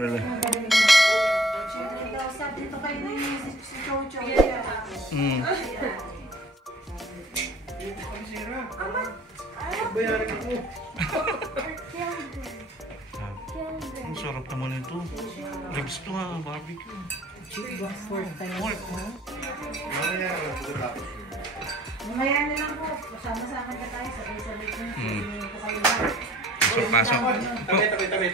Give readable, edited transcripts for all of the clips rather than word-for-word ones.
Wala. Dito kayo na yung si Chocho. Bayaran ko. Ang sarap naman ito. Ribs to ha, barbecue. Pork. Mamaya na lang po. Kasama sa akin ka tayo. Sabay-sabay ko. Ko kayo ba? Pasok. Tabi.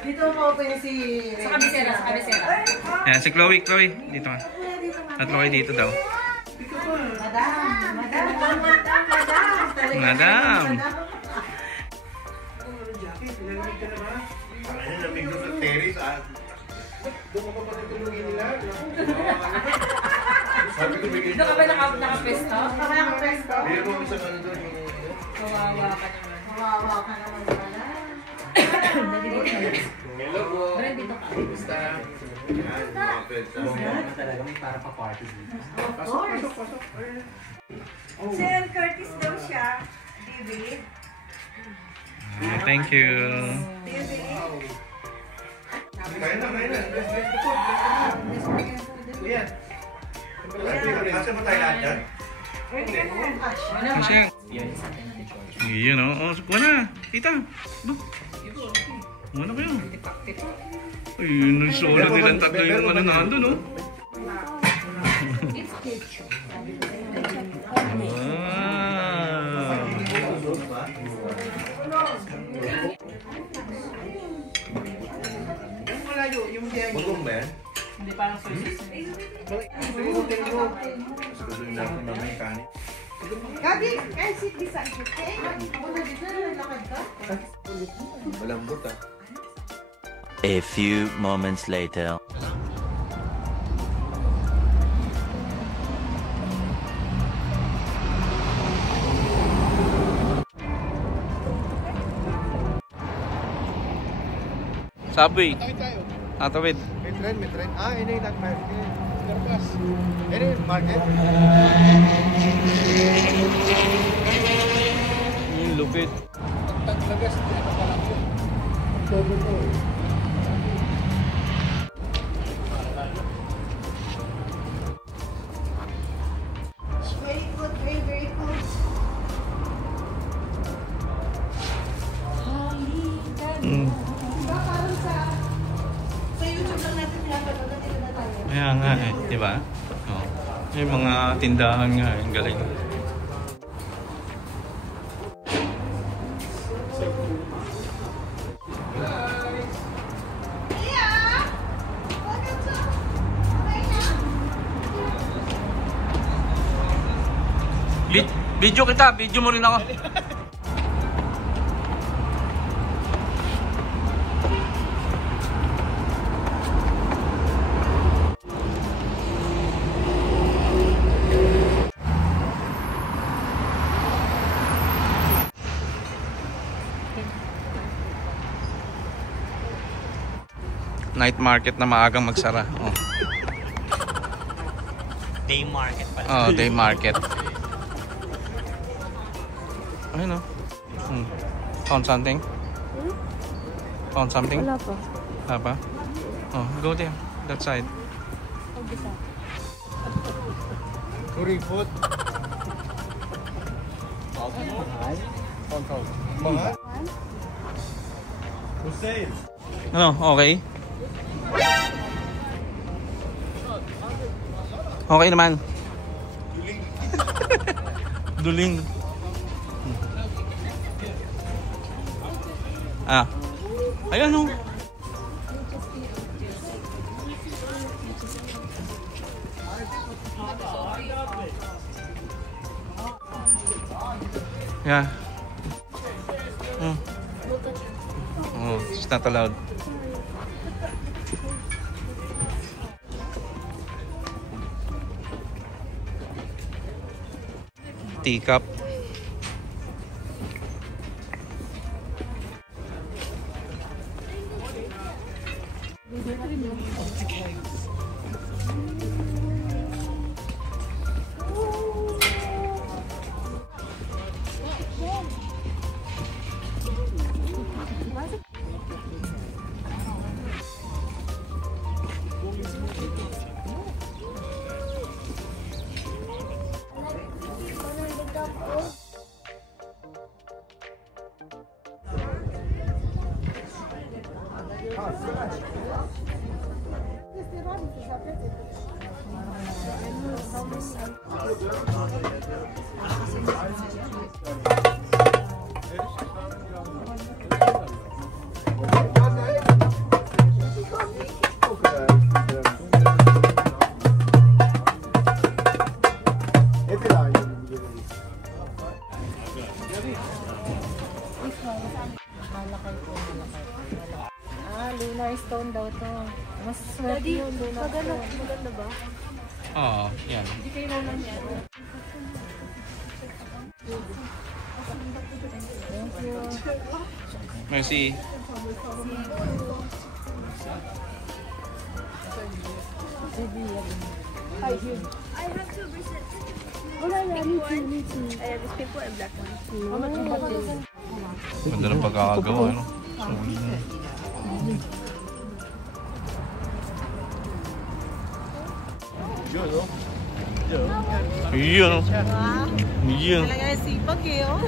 Dito mo open si... Sa kabisera. Yan, si Chloe. Dito ka. At Chloe dito daw. Madam. Dito ka ba nakapesto? Nakapesto? Kawawa ka naman. Kawawa ka naman pala. Hello po. Dito ka. Basta. Talaga may para pa party dito. Pasok. Sir Curtis daw siya. David. Thank you. Kain na. Kuya. Kasi mo tayo lahat yan? Kasi, yun o. Oh, kuha na. Tita. Kuha na kayo. Ay, nagsulat nilang tatlo yung ano na ando, no? Bagong ba yan? Hindi parang sosis. Gusto nila akong naman yung kanin. Gabi, can sit beside you, okay? Ako na dito, nalakad ka? Malambot ah. A few moments later. Subway. Atawid. May train. Ah, ini yung market. Karpas. Ini market. Yung lupit. Taglagas. Very good, very good. Diba parang sa YouTube lang natin pinapanood na dito na tayo. Kaya nga eh, di ba? Oh. Yung mga tindahan nga, ang galing. Video kita, video mo rin ako. Night market na maagang magsara. Oh. Day market pala. Oh, day market. Ayun oh. Found something? Found something? Wala pa. Wala pa? Oh, go there. That side. Curry food. Mahal? For sale. Ano? Okay? Okay naman. Duling. Ah. Ayan oh. Yeah. Oh, it's not allowed. Teacup. Lunar stone daw to. Mas swerte yung lunar stone. Maganda ba? Oo, yan. Hindi kayo naman yan. Thank you. Merci. I have two bracelets. Wala yan, me too. This paper and black one. How much about this? Ganda ng pagkakagawa, no? Yun, no? Yun. Talaga sipag eh, oh.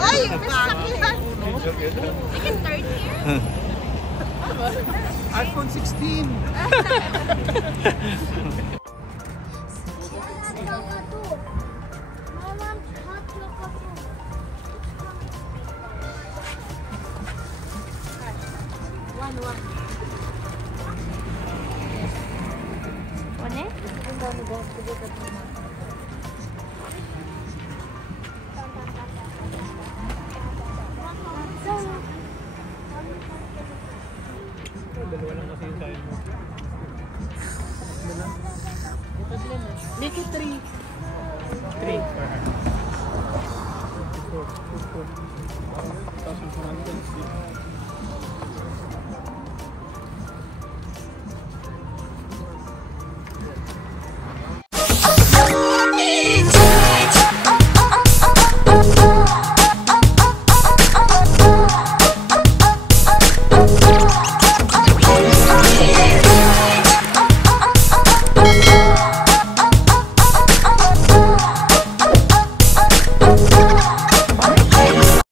Ay, masakyan. Second, third year? iPhone 16. Make it 3. 3 for her.